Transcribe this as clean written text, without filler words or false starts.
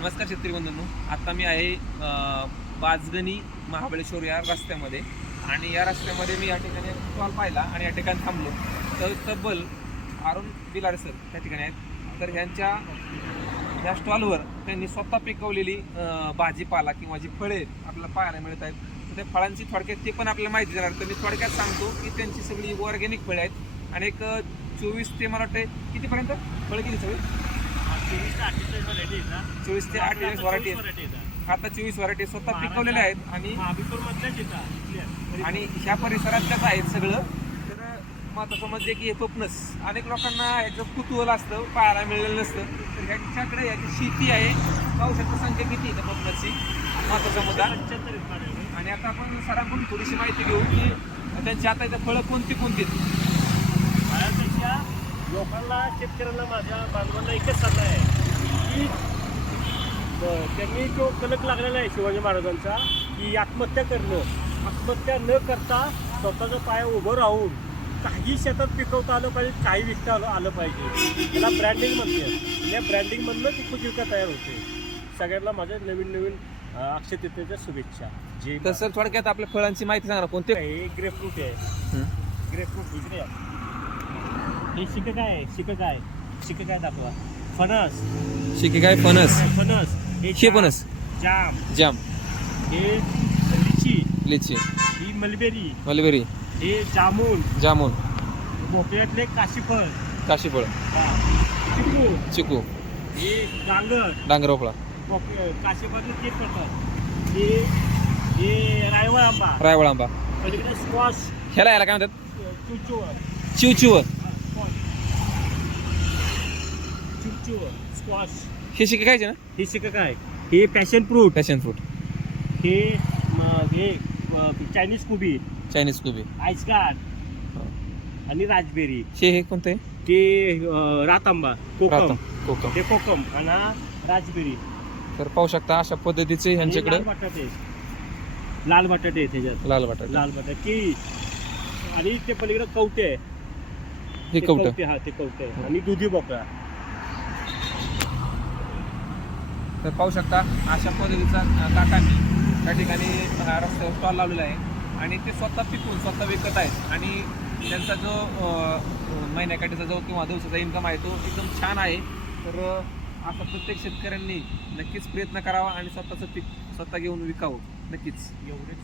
नमस्कार शेतकरी बंधूंनो, आता मी आहे बाजगणी महाबळेश्वर या रस्त्यामध्ये आणि या रस्त्यामध्ये मी या ठिकाणी स्टॉल पाहिला आणि या ठिकाणी थांबलो तर तब्बल अरुण बिलारे सर त्या ठिकाणी आहेत. तर ह्यांच्या या स्टॉलवर त्यांनी स्वतः पिकवलेली भाजीपाला किंवा जी फळे आपल्याला पाहायला मिळत आहेत. तर त्या फळांची थोडक्यात ते पण आपल्याला माहिती देणार. तर मी थोडक्यात सांगतो की त्यांची सगळी ऑर्गॅनिक फळे आहेत आणि एक 24 ते मला वाटते कितीपर्यंत फळे किती सगळी 24 ते 48 व्हरायटी आहेत. आता 24 व्हरायटी स्वतः पिकवलेल्या आहेत आणि ह्या परिसरातल्याच आहेत सगळं. तर महत्त्वाचं म्हणजे की हे पपनस अनेक लोकांना ह्याचं कुतूहल असतं, पाहायला मिळलेलं नसतं. तर ह्याच्याकडे याची शेती आहे. पाहू शकता संख्या किती आहे पपनसची, महत्त्वाचा मुद्दा. आणि आता आपण सरांकडून थोडीशी माहिती घेऊ की त्यांची आता इथं फळं कोणती लोकांना, शेतकऱ्यांना, माझ्या बांधवांना एकच सल्ला आहे की त्यांनी जो कलक लागलेला आहे शिवाजी महाराजांचा की आत्महत्या करणं, आत्महत्या न करता स्वतःच्या पाया उभं राहून काही शेतात पिकवता आलं पाहिजे, काही विकता आलं पाहिजे. त्याला ब्रँडिंग म्हणते. या ब्रँडिंगमधनं ती उपजीविका तयार होते. सगळ्यांना माझ्या नवीन अक्षय तृतीयेच्या शुभेच्छा. जे तर सर थोडक्यात आपल्या फळांची माहिती सांगा. कोणते? हे ग्रेपफ्रूट आहे. ग्रेपफ्रूट इकडे हे शिककाय दाखवा. फणस, शिकेकाय, फणस, हे फणस, जाम, हे लिची, ही मलबेरी, हे जामून, भोपळ्यातले काशीफळ, चिकू, हे डांगर भोपळा, काशीफळातले केक करतात. हे रायवळ आंबा, पलीकडे स्क्वॉश, ह्याला काय म्हणतात? चिवचिव. स्क्वॉश हे शिके खायचे ना? हे शिककाय. हे पॅशन फ्रूट, हे चायनीज कुबी, आईस गार्ड आणि राजबेरी. हे कोणतं आहे? ते रातांबा, कोकम, कोकम, कोकम आणि राजबेरी. तर पाहू शकता अशा पद्धतीचे ह्यांच्याकडे लाल बटाटे त्याच्यात, लाल बटाटे, केळी आणि ते पलीकडे कवटे आहे. हे कवटे. हा, ते कवटे आहे आणि दुधी भोपळा. तर पाहू शकता अशा पद्धतीचा काकांनी त्या ठिकाणी रस्त्यावर स्टॉल लावलेला आहे आणि ते स्वतः पिकून स्वतः विकत आहेत. आणि त्यांचा जो महिन्याकाठीचा जो किंवा दिवसाचा इन्कम आहे तो एकदम छान आहे. तर असा प्रत्येक शेतकऱ्यांनी नक्कीच प्रयत्न करावा आणि स्वतःचं पीक स्वतः घेऊन विकावं. नक्कीच एवढेच.